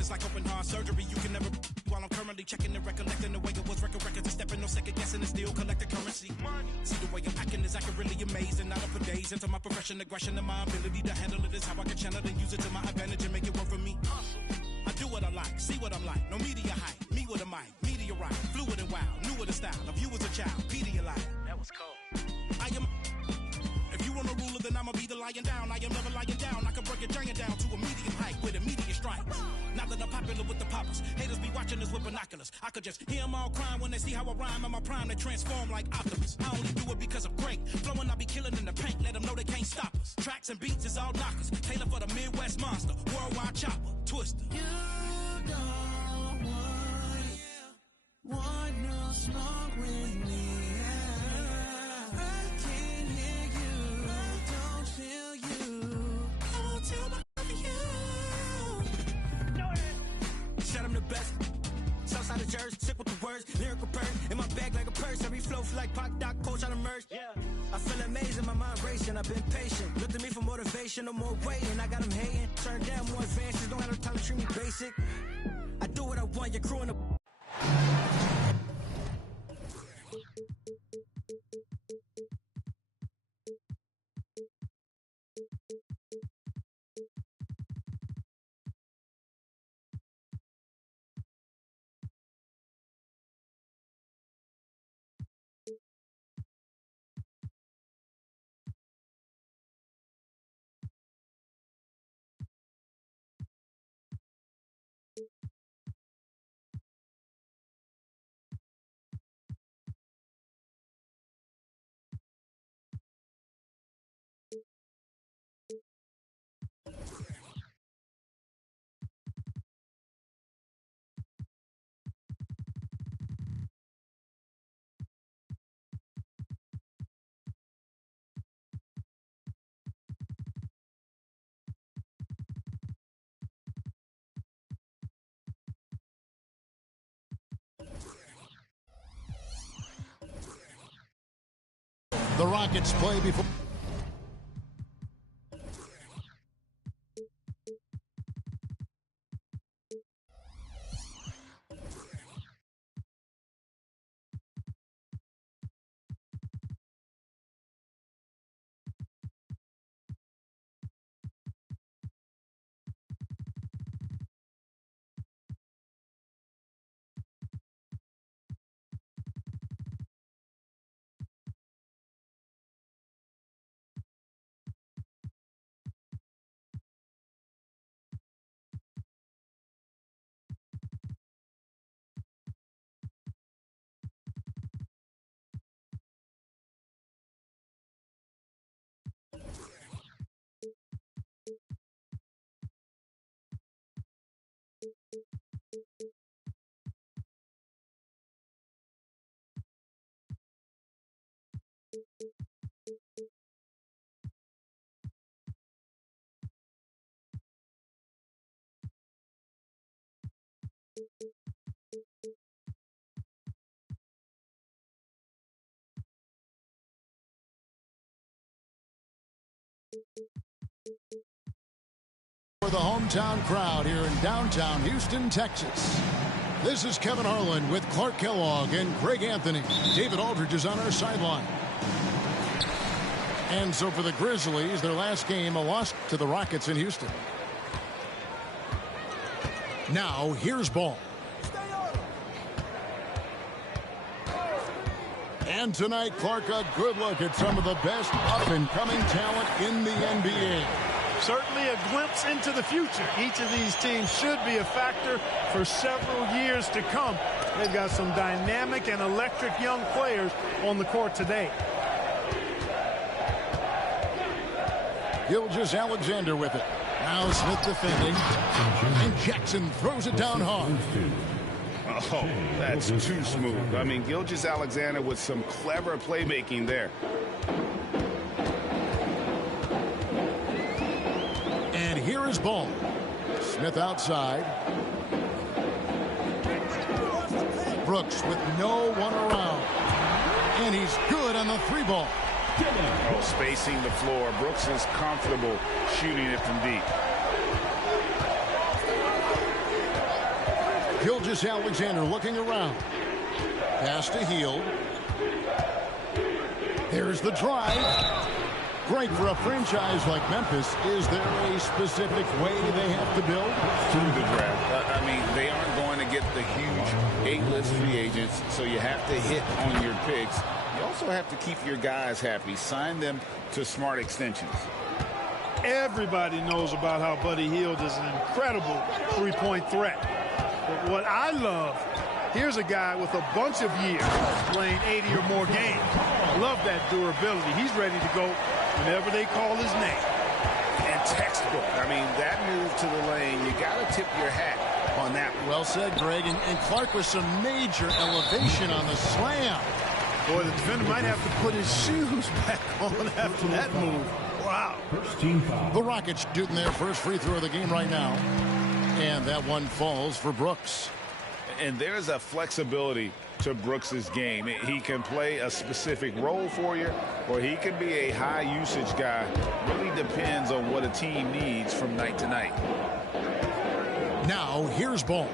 it's like open heart surgery. You can never while I'm currently checking and recollecting the way it was. Records and stepping, no second guessing, and still collecting currency. See the way I'm acting is accurately amazing. Not up for days into my profession, aggression, and my ability to handle it is how I can channel and use it to my advantage and make it work for me. I do what I like, see what I'm like. No media hype, me with a mic, meteorite, fluid and wild, new with a style. Of you as a child, Pedialyte. That was cold. I am. If you want a ruler, then I'ma be the lying down. I am never lying down. I can break a giant down to a medium height with immediate strike. Now that I'm popular with the poppers, haters be watching us with binoculars. I could just hear them all crying when they see how I rhyme. In my prime, they transform like Optimus. I only do it because I'm great. Flowing, I be killing in the paint. Let them know they can't stop us. Tracks and beats is all knockers. Taylor for the Midwest monster. Worldwide chopper. Twister. You don't want no smoke with me. I can't hear you. Don't feel you. I won't tell my Shut I'm the best. Southside of Jersey, sick with the words, lyrical purse. In my bag like a purse, every flow feel like Pac, Doc, Coach, I emerge. Yeah. I feel amazing, my mind racing, I've been patient. Look to me for motivation, no more waiting. I got them hating, turn down more advances, don't have no time to treat me basic. I do what I want, your crew in the... The Rockets play before. For the hometown crowd here in downtown Houston, Texas. This is Kevin Harlan with Clark Kellogg and Greg Anthony. David Aldridge is on our sideline. And so for the Grizzlies, their last game, a loss to the Rockets in Houston. Now, here's Ball. And tonight, Clark, a good look at some of the best up-and-coming talent in the NBA. Certainly a glimpse into the future. Each of these teams should be a factor for several years to come. They've got some dynamic and electric young players on the court today. Gilgeous-Alexander with it. Now Smith defending. And Jackson throws it down hard. Oh, that's too smooth. I mean, Gilgeous-Alexander with some clever playmaking there. And here is Ball. Smith outside. Brooks with no one around. And he's good on the three ball. Oh, spacing the floor. Brooks is comfortable shooting it from deep. Gilgeous-Alexander looking around. Pass to Hield. There's the drive. Great for a franchise like Memphis. Is there a specific way they have to build? Through the draft. I mean, they aren't going to get the huge 8-list free agents, so you have to hit on your picks. You also have to keep your guys happy. Sign them to smart extensions. Everybody knows about how Buddy Hield is an incredible three-point threat. But what I love, here's a guy with a bunch of years playing 80 or more games. Love that durability. He's ready to go whenever they call his name. And textbook. I mean, that move to the lane, you got to tip your hat on that. Well said, Greg. And Clark with some major elevation on the slam. Boy, the defender might have to put his shoes back on after that move. Wow. The Rockets shooting their first free throw of the game right now. And that one falls for Brooks. And there's a flexibility to Brooks's game. He can play a specific role for you, or he can be a high usage guy. Really depends on what a team needs from night to night. Now here's Ball.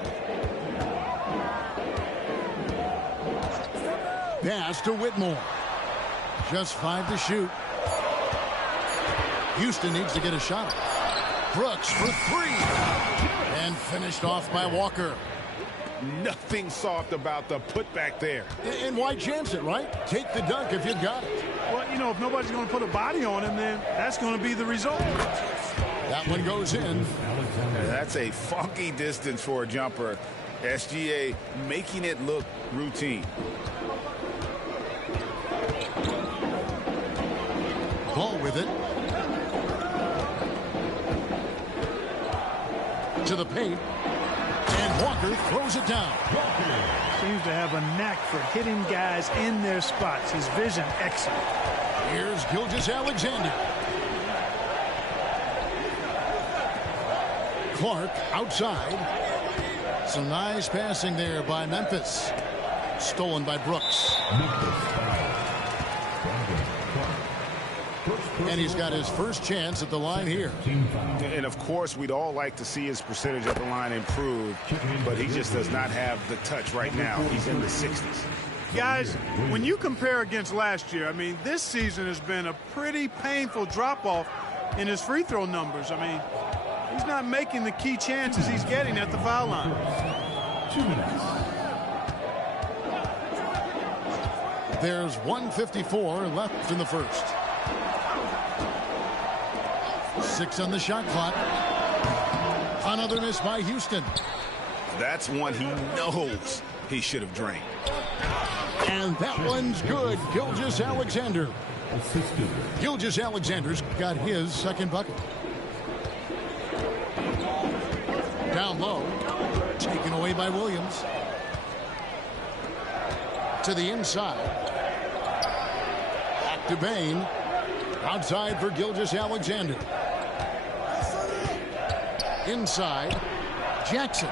Pass to Whitmore. Just 5 to shoot. Houston needs to get a shot. Brooks for 3. And finished off by Walker. Nothing soft about the putback there. And why chance it, right? Take the dunk if you've got it. Well, you know, if nobody's going to put a body on him, then that's going to be the result. That one goes in. That's a funky distance for a jumper. SGA making it look routine. Ball with it. To the paint. And Walker throws it down. Seems to have a knack for hitting guys in their spots. His vision excellent. Here's Gilgeous-Alexander. Clark outside. Some nice passing there by Memphis. Stolen by Brooks. And he's got his first chance at the line here. And of course, we'd all like to see his percentage at the line improve, but he just does not have the touch right now. He's in the 60s. Guys, when you compare against last year, I mean, this season has been a pretty painful drop-off in his free throw numbers. I mean, he's not making the key chances he's getting at the foul line. 2 minutes. There's 1:54 left in the first. 6 on the shot clock. Another miss by Houston. That's one he knows he should have drained. And that one's good. Gilgeous-Alexander. Gilgeous-Alexander's got his second bucket. Down low. Taken away by Williams. To the inside. Back to Bain. Outside for Gilgeous-Alexander. Inside. Jackson.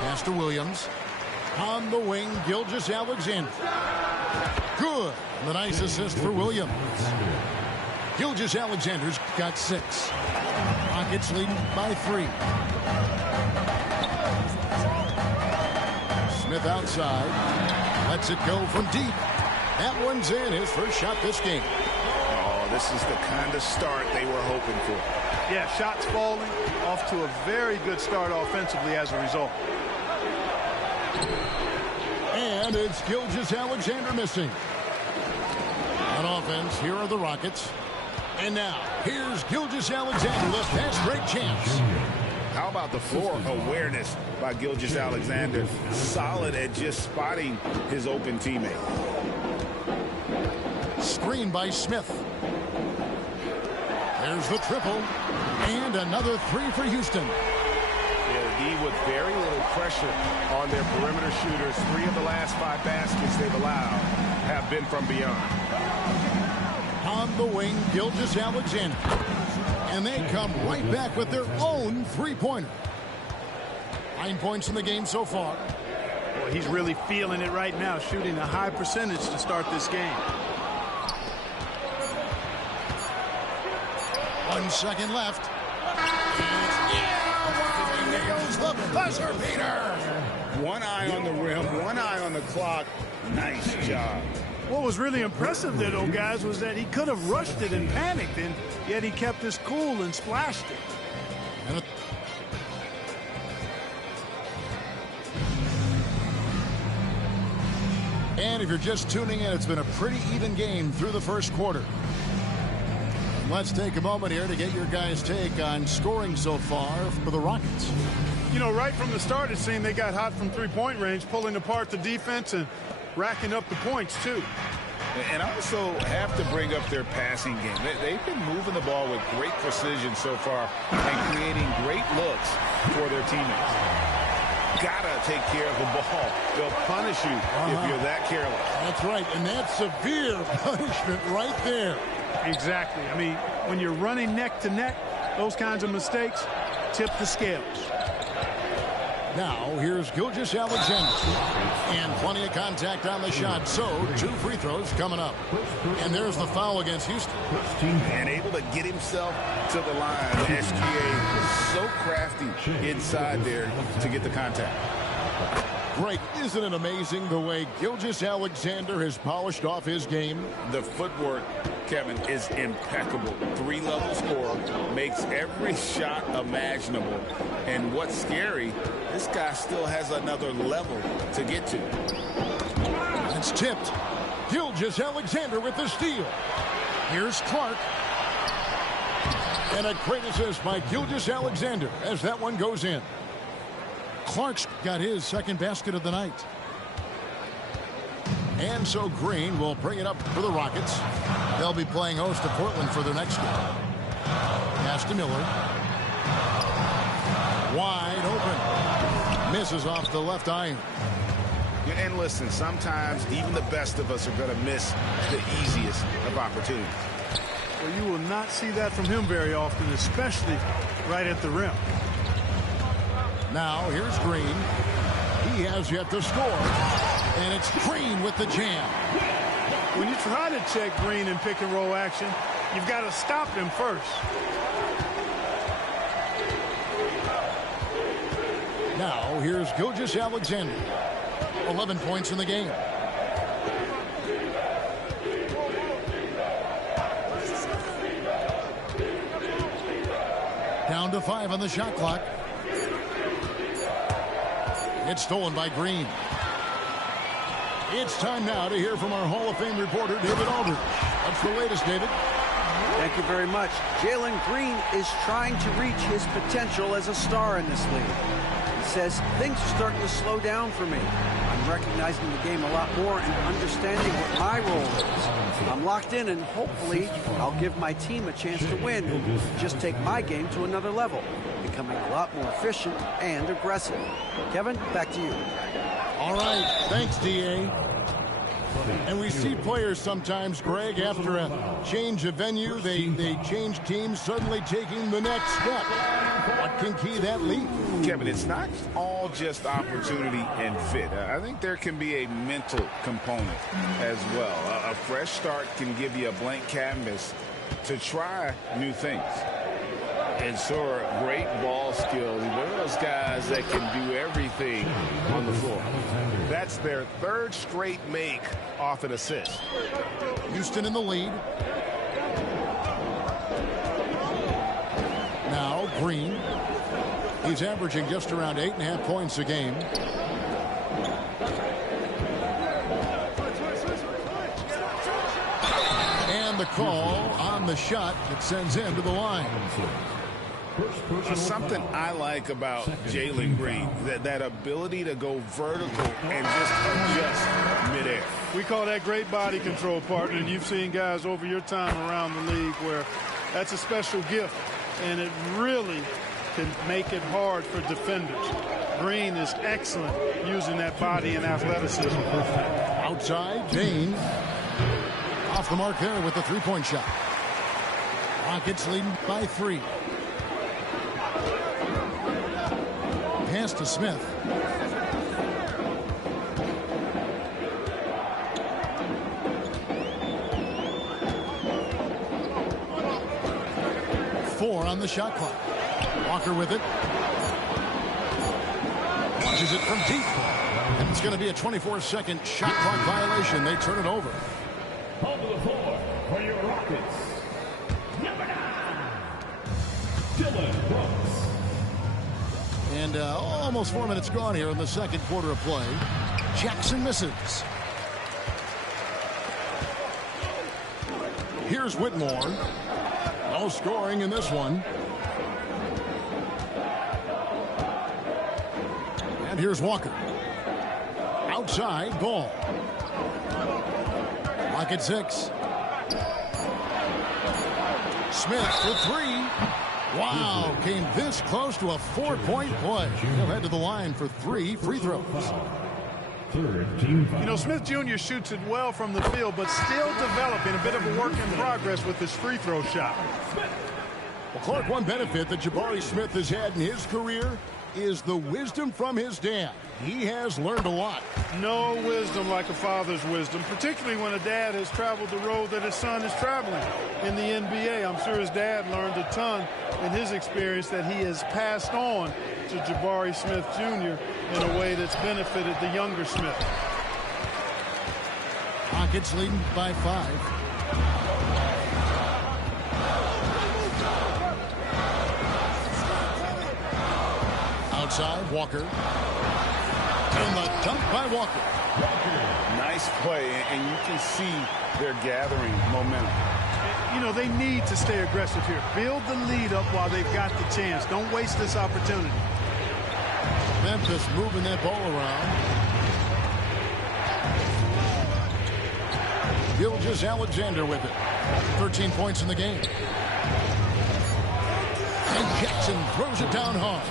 Pass to Williams. On the wing, Gilgeous-Alexander. Good. The nice assist for Williams. Gilgeous-Alexander's got 6. Rockets leading by 3. Smith outside. Lets it go from deep. That one's in. His first shot this game. Oh, this is the kind of start they were hoping for. Yeah, shots falling. Off to a very good start offensively as a result. And it's Gilgeous-Alexander missing. On offense, here are the Rockets. And now, here's Gilgeous-Alexander, the fast break chance. How about the floor awareness by Gilgeous-Alexander? Solid at just spotting his open teammate. Screen by Smith. There's the triple. And another 3 for Houston. Yeah, with very little pressure on their perimeter shooters. 3 of the last 5 baskets they've allowed have been from beyond. On the wing, Gilgeous-Alexander. And they come right back with their own three-pointer. 9 points in the game so far. Boy, he's really feeling it right now, shooting a high percentage to start this game. 1 second left. Wow, he nails the buzzer beater. One eye on the rim, one eye on the clock. Nice job. What was really impressive there, though, guys, was that he could have rushed it and panicked, and yet he kept his cool and splashed it. And if you're just tuning in, it's been a pretty even game through the first quarter. And let's take a moment here to get your guys' take on scoring so far for the Rockets. You know, right from the start, it seemed they got hot from three-point range, pulling apart the defense and racking up the points, too. And also have to bring up their passing game. They've been moving the ball with great precision so far and creating great looks for their teammates. Gotta take care of the ball. They'll punish you if you're that careless. That's right, and that's severe punishment right there. Exactly. I mean, when you're running neck to neck, those kinds of mistakes tip the scales. Now, here's Gilgeous-Alexander. And plenty of contact on the shot, so 2 free throws coming up. And there's the foul against Houston. And able to get himself to the line. SGA was so crafty inside there to get the contact. Greg, isn't it amazing the way Gilgeous-Alexander has polished off his game? The footwork, Kevin, is impeccable. 3-level scorer, makes every shot imaginable. And what's scary, this guy still has another level to get to. It's tipped. Gilgeous-Alexander with the steal. Here's Clark. And a great assist by Gilgeous-Alexander as that one goes in. Clark's got his second basket of the night. And so Green will bring it up for the Rockets. They'll be playing host to Portland for their next game. Pass to Miller. Wide open. Misses off the left iron. And listen, sometimes even the best of us are going to miss the easiest of opportunities. Well, you will not see that from him very often, especially right at the rim. Now here's Green. He has yet to score. And it's Green with the jam. When you try to check Green in pick and roll action, you've got to stop him first. Now here's Gilgeous-Alexander. 11 points in the game. Down to 5 on the shot clock. It's stolen by Green. It's time now to hear from our Hall of Fame reporter, David Aldridge. What's the latest, David? Thank you very much. Jalen Green is trying to reach his potential as a star in this league. He says, things are starting to slow down for me. I'm recognizing the game a lot more and understanding what my role is. I'm locked in and hopefully I'll give my team a chance to win and just take my game to another level, becoming a lot more efficient and aggressive. Kevin, back to you. All right. Thanks, D.A. And we see players sometimes, Greg, after a change of venue, they change teams, suddenly taking the next step. What can key that leap? Kevin, it's not all just opportunity and fit. I think there can be a mental component as well. A fresh start can give you a blank canvas to try new things. And so are great ball skills. One of those guys that can do everything on the floor. That's their 3rd straight make off an assist. Houston in the lead. Now Green. He's averaging just around 8.5 points a game. And the call on the shot that sends him to the line. Something I like about Jalen Green, that ability to go vertical and just adjust midair. We call that great body control, partner, and you've seen guys over your time around the league where that's a special gift, and it really can make it hard for defenders. Green is excellent using that body and athleticism. Outside, Jane. Off the mark there with the three-point shot. Rockets leading by 3. Pass to Smith. on the shot clock. Walker with it. Launches it from deep. And it's going to be a 24-second shot clock violation. They turn it over. On to the floor for your Rockets. Number 9, Dillon Brooks. And almost 4 minutes gone here in the second quarter of play. Jackson misses. Here's Whitmore. No scoring in this one. And here's Walker. Outside, ball. Lock at 6. Smith for 3. Wow, came this close to a 4-point play. He'll head to the line for 3 free throws. You know, Smith Jr. shoots it well from the field, but still developing a bit of a work in progress with his free throw shot. Well, Clark, one benefit that Jabari Smith has had in his career is the wisdom from his dad. He has learned a lot. No wisdom like a father's wisdom, particularly when a dad has traveled the road that his son is traveling in the NBA. I'm sure his dad learned a ton in his experience that he has passed on to Jabari Smith Jr. in a way that's benefited the younger Smith. Rockets leading by 5. Outside, Walker. And the dunk by Walker. Nice play, and you can see they're gathering momentum. You know, they need to stay aggressive here. Build the lead up while they've got the chance. Don't waste this opportunity. Memphis moving that ball around. Gilgeous-Alexander with it. 13 points in the game. And Jackson throws it down hard.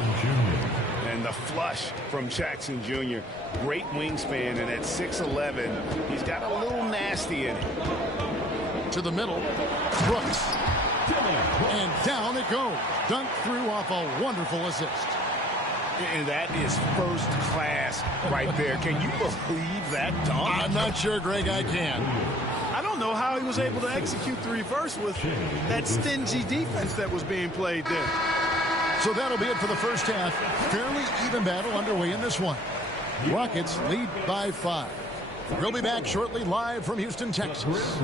And the flush from Jackson Jr. Great wingspan, and at 6'11", he's got a little nasty in it. To the middle, Brooks. And down it goes. Dunk through off a wonderful assist. And that is first class right there. Can you believe that dunk? I'm not sure, Greg, I can. I don't know how he was able to execute the reverse with that stingy defense that was being played there. So that'll be it for the first half. Fairly even battle underway in this one. Rockets lead by 5. We'll be back shortly live from Houston, Texas.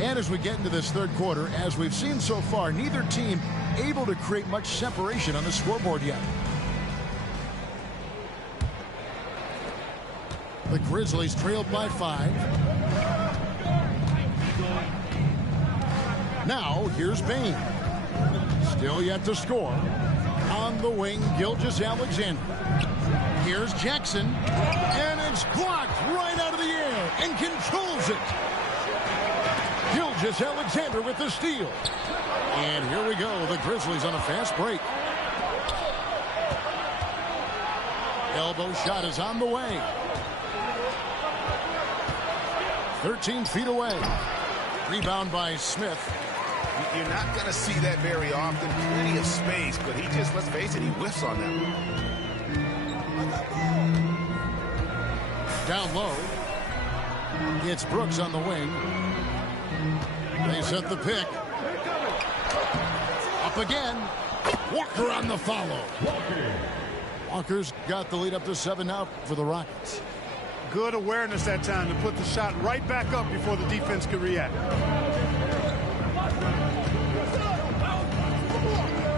And as we get into this third quarter, as we've seen so far, neither team able to create much separation on the scoreboard yet. The Grizzlies trailed by 5. Now, here's Bane. Still yet to score. On the wing, Gilgeous-Alexander. Here's Jackson. And it's blocked right out of the air and controls it. Gilgeous-Alexander with the steal. And here we go. The Grizzlies on a fast break. Elbow shot is on the way. 13 feet away. Rebound by Smith. You're not going to see that very often. Plenty of space, but he just, let's face it, he whiffs on that one. Down low. It's Brooks on the wing. They set the pick. Up again. Walker on the follow. Walker's got the lead up to 7 now for the Rockets. Good awareness that time to put the shot right back up before the defense could react.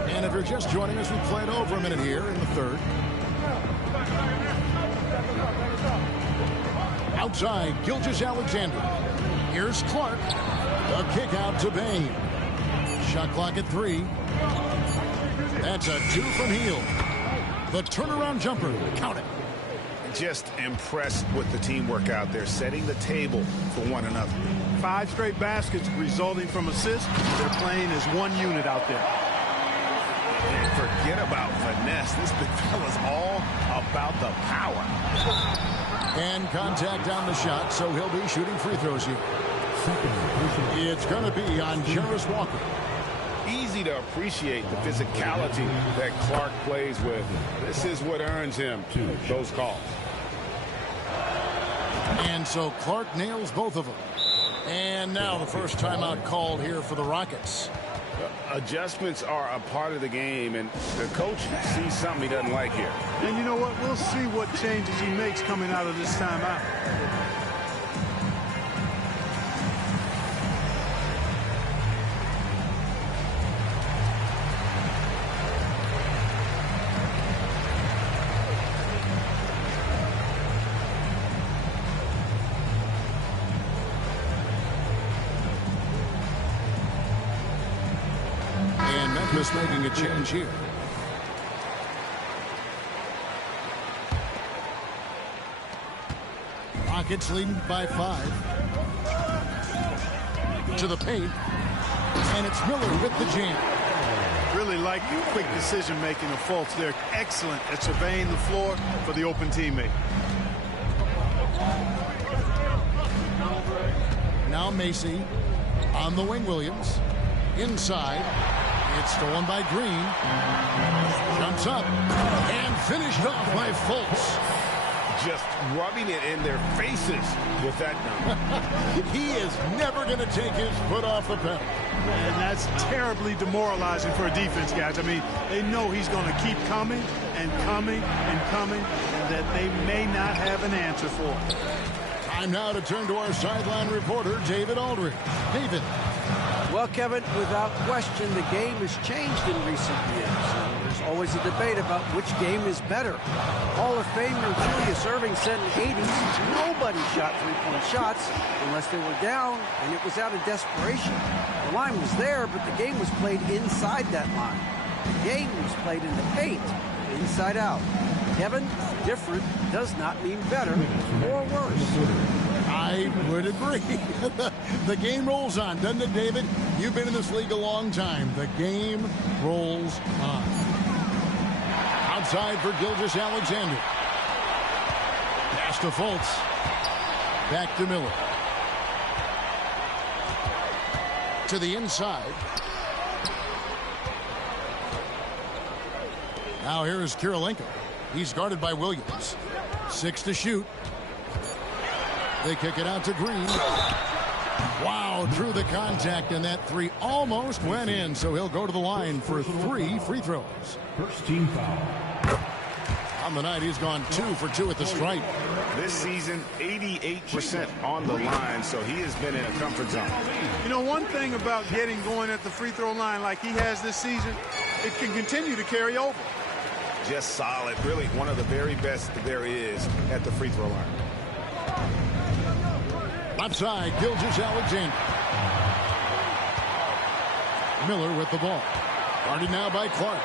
And if you're just joining us, we played over a minute here in the third. Outside, Gilgeous-Alexander. Here's Clark. A kick out to Bane. Shot clock at 3. That's a 2 from Hield. The turnaround jumper. Count it. Just impressed with the teamwork out there, setting the table for one another. 5 straight baskets resulting from assists. They're playing as one unit out there. And forget about finesse. This big fella's all about the power. And contact on the shot, so he'll be shooting free throws here. It's going to be on Jarace Walker. Easy to appreciate the physicality that Clark plays with. This is what earns him those calls. And so Clark nails both of them. And now the first timeout called here for the Rockets. Adjustments are a part of the game, and the coach sees something he doesn't like here. And you know what? We'll see what changes he makes coming out of this timeout. Memphis making a change here. Rockets leading by 5. To the paint. And it's Miller with the jam. Really like the quick decision-making of Fultz. They're excellent at surveying the floor for the open teammate. Now Macy on the wing. Williams inside. It's stolen by Green. Jumps up and finished off by Fultz. Just rubbing it in their faces with that number. He is never going to take his foot off the pedal. And that's terribly demoralizing for a defense, guys. I mean, they know he's going to keep coming and coming and coming, and that they may not have an answer for. Time now to turn to our sideline reporter, David Aldridge. David. Well, Kevin, without question, the game has changed in recent years. And there's always a debate about which game is better. Hall of Famer Julius Erving said in the 80s, nobody shot three-point shots unless they were down, and it was out of desperation. The line was there, but the game was played inside that line. The game was played in the paint, inside out. Kevin, different does not mean better or worse. I would agree. The game rolls on, doesn't it, David? You've been in this league a long time. The game rolls on. Outside for Gilgeous-Alexander. Pass to Fultz. Back to Miller. To the inside. Now here's Kirilenko. He's guarded by Williams. 6 to shoot. They kick it out to Green. Wow, drew the contact, and that 3 almost went in, so he'll go to the line for 3 free throws. First team foul. On the night, he's gone 2 for 2 at the stripe. This season, 88% on the line, so he has been in a comfort zone. You know, one thing about getting going at the free throw line like he has this season, it can continue to carry over. Just solid, really one of the very best there is at the free throw line. Outside, Gilgeous-Alexander. Miller with the ball. Guarded now by Clark.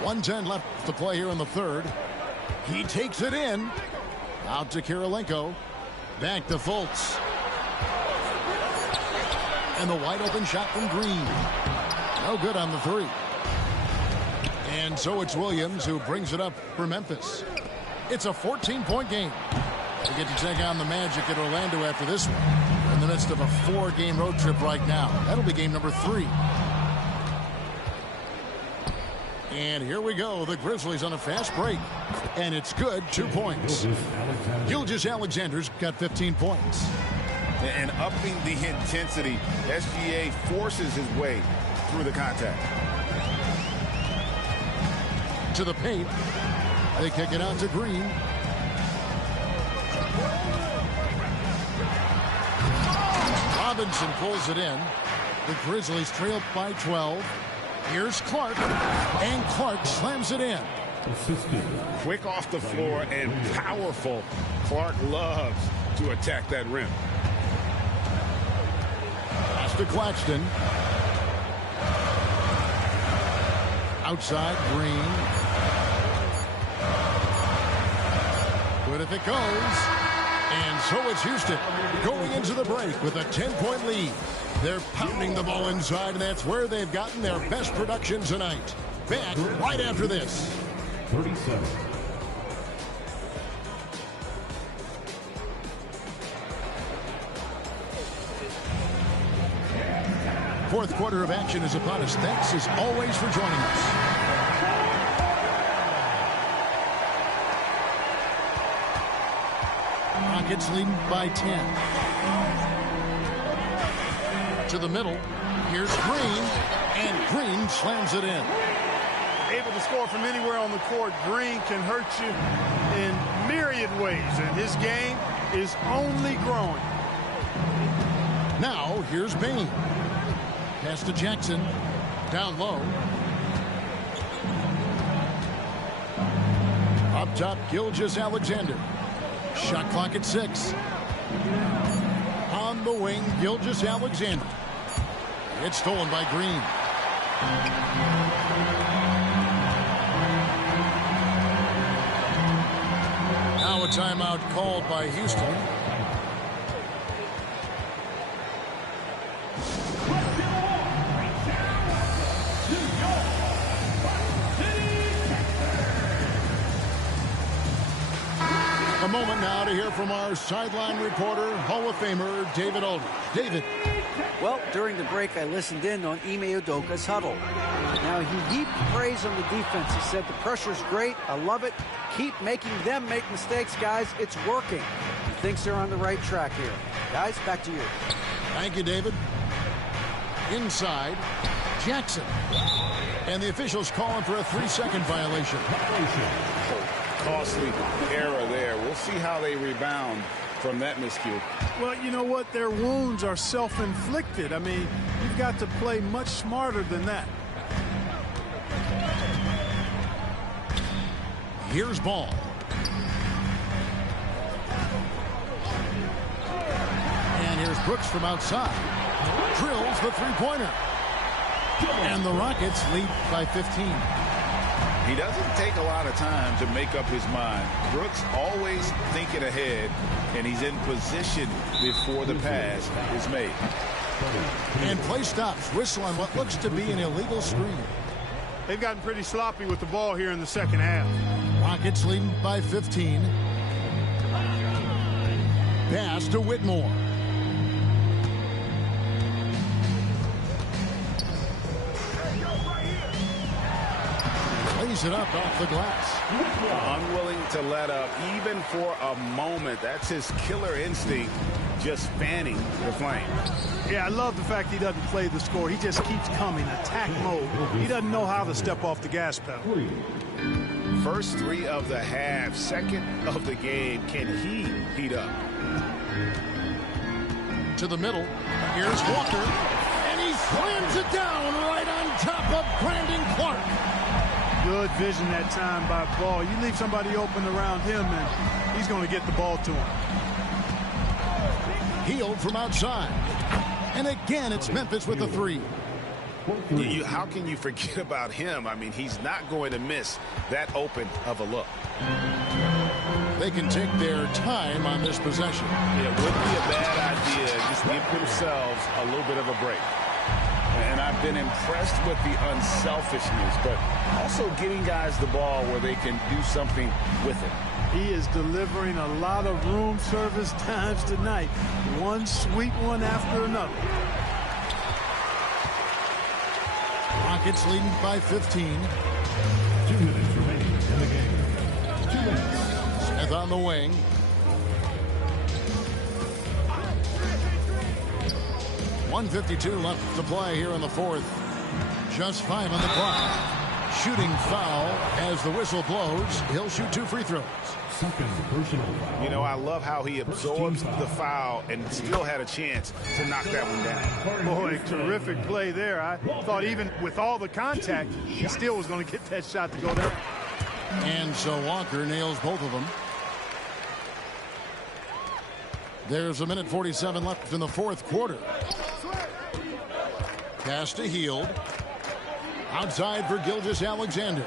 1:10 left to play here in the third. He takes it in. Out to Kirilenko. Back to Fultz. And the wide open shot from Green. No good on the 3. And so it's Williams who brings it up for Memphis. It's a 14-point game. They get to take on the Magic at Orlando after this one. In the midst of a 4-game road trip right now. That'll be game number 3. And here we go. The Grizzlies on a fast break. And it's good. 2 points. Gilgeous-Alexander's got 15 points. And upping the intensity, SGA forces his way through the contact. To the paint. They kick it out to Green. Robinson pulls it in. The Grizzlies trail by 12. Here's Clark. And Clark slams it in. Quick off the floor and powerful. Clark loves to attack that rim. Pass to Claxton. Outside, Green. Good if it goes. And so it's Houston going into the break with a 10-point lead. They're pounding the ball inside, and that's where they've gotten their best production tonight. Back right after this. 37. Fourth quarter of action is upon us. Thanks as always for joining us. Rockets leading by 10. To the middle. Here's Green, and Green slams it in. Able to score from anywhere on the court. Green can hurt you in myriad ways, and his game is only growing. Now, here's Bain. Pass to Jackson. Down low. Up top, Gilgeous-Alexander. Shot clock at 6. On the wing, Gilgeous-Alexander. It's stolen by Green. Now a timeout called by Houston. A moment now to hear from our sideline reporter, Hall of Famer David Aldridge. David. Well, during the break, I listened in on Ime Udoka's huddle. Now, he heaped praise on the defense. He said, the pressure's great. I love it. Keep making them make mistakes, guys. It's working. He thinks they're on the right track here. Guys, back to you. Thank you, David. Inside, Jackson. And the officials calling for a 3-second violation. Costly error there. We'll see how they rebound from that miscue. Well, you know what? Their wounds are self-inflicted. I mean, you've got to play much smarter than that. Here's Ball. And here's Brooks from outside. Drills the three-pointer. And the Rockets lead by 15. He doesn't take a lot of time to make up his mind. Brooks always thinking ahead, and he's in position before the pass is made. And play stops. Whistle on what looks to be an illegal screen. They've gotten pretty sloppy with the ball here in the second half. Rockets leading by 15. Pass to Whitmore. Lays it up off the glass. Unwilling to let up even for a moment. That's his killer instinct, just fanning the flame. Yeah, I love the fact he doesn't play the score. He just keeps coming, attack mode. He doesn't know how to step off the gas pedal. First 3 of the half, second of the game. Can he heat up? To the middle. Here's Walker. And he slams it down right on top of Brandon Clark. Good vision that time by Ball. You leave somebody open around him, and he's going to get the ball to him. Hield from outside. And again, it's Memphis with a 3. How can you forget about him? I mean, he's not going to miss that open of a look. They can take their time on this possession. It wouldn't be a bad idea. Just give themselves a little bit of a break. And I've been impressed with the unselfishness, but also getting guys the ball where they can do something with it. He is delivering a lot of room service times tonight. One sweet one after another. Rockets leading by 15. 2 minutes remaining in the game. 2 minutes. Smith on the wing. .152 left to play here in the fourth. Just 5 on the clock. Shooting foul as the whistle blows. He'll shoot 2 free throws. Second personal foul. You know, I love how he absorbs the foul and still had a chance to knock that one down. Boy, terrific play there. I thought even with all the contact, he still was going to get that shot to go down. And so Walker nails both of them. There's 1:47 left in the fourth quarter. Pass to Hield. Outside for Gilgeous-Alexander.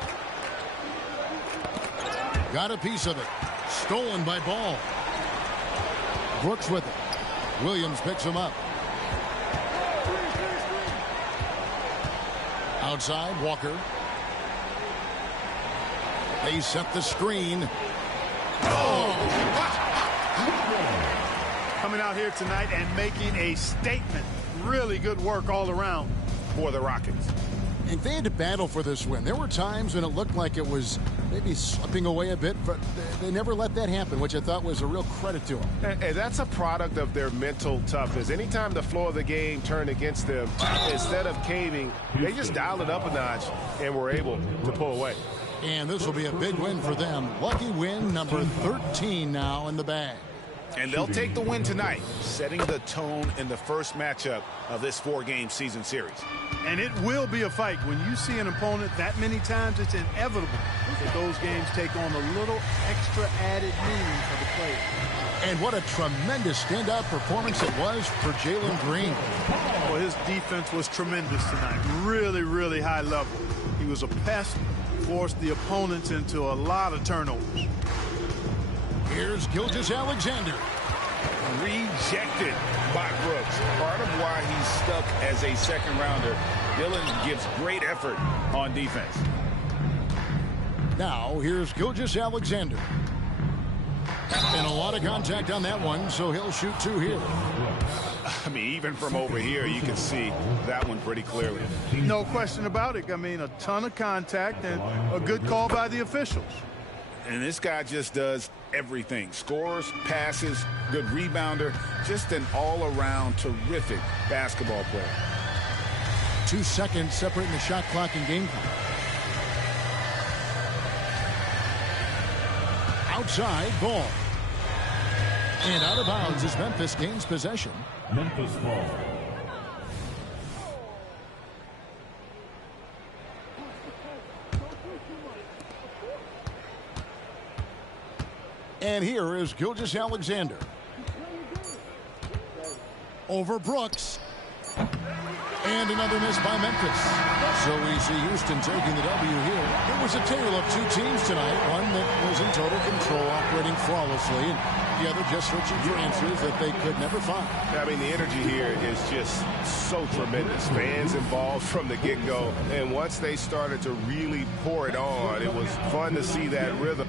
Got a piece of it. Stolen by Ball. Brooks with it. Williams picks him up. Outside, Walker. They set the screen. Coming out here tonight and making a statement. Really good work all around for the Rockets. And they had to battle for this win. There were times when it looked like it was maybe slipping away a bit, but they never let that happen, which I thought was a real credit to them. And that's a product of their mental toughness. Anytime the flow of the game turned against them, instead of caving, they just dialed it up a notch and were able to pull away. And this will be a big win for them. Lucky win number 13 now in the bag. And they'll take the win tonight, setting the tone in the first matchup of this 4-game season series. And it will be a fight. When you see an opponent that many times, it's inevitable that those games take on a little extra added meaning for the player. And what a tremendous standout performance it was for Jalen Green. Well, his defense was tremendous tonight. Really, really high level. He was a pest, forced the opponents into a lot of turnovers. Here's Gilgeous-Alexander. Rejected by Brooks. Part of why he's stuck as a second rounder. Dillon gives great effort on defense. Now here's Gilgeous-Alexander. And a lot of contact on that one, so he'll shoot 2 here. I mean, even from over here, you can see that one pretty clearly. No question about it. I mean, a ton of contact and a good call by the officials. And this guy just does everything. Scores, passes, good rebounder, just an all-around terrific basketball player. 2 seconds separating the shot clock and game clock. Outside ball. And out of bounds as Memphis gains possession. Memphis ball. And here is Gilgeous-Alexander. Over Brooks. And another miss by Memphis. So we see Houston taking the W here. It was a tale of 2 teams tonight. One that was in total control, operating flawlessly, and the other just searching for answers that they could never find. I mean, the energy here is just so tremendous. Fans involved from the get-go. And once they started to really pour it on, it was fun to see that rhythm.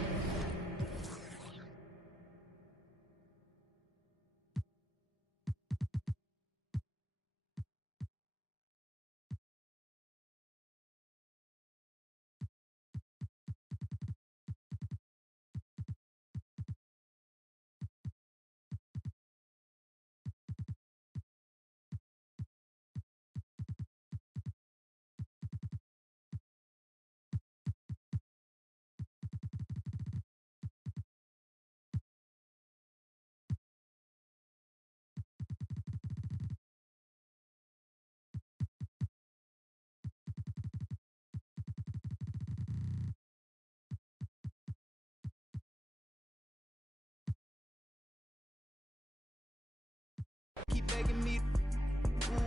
Keep begging me,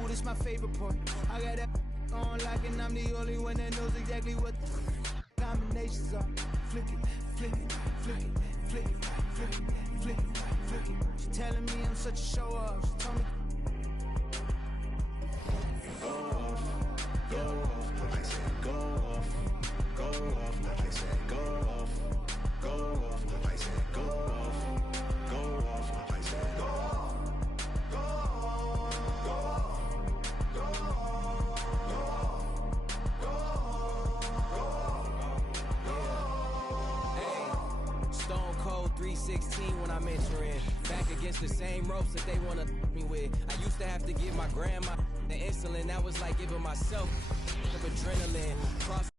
ooh, this my favorite part. I got that on like, and I'm the only one that knows exactly what the combinations are. Flick it, flick it, flick it, flick it, flick it, flick it, flick it. She telling me I'm such a show off. She told me go off, go off. I said go off, go off. I said go off, go off. I said go off, go off. I said go off. Stone Cold 316 when I'm entering. Back against the same ropes that they wanna me with. I used to have to give my grandma the insulin. That was like giving myself of adrenaline. Cross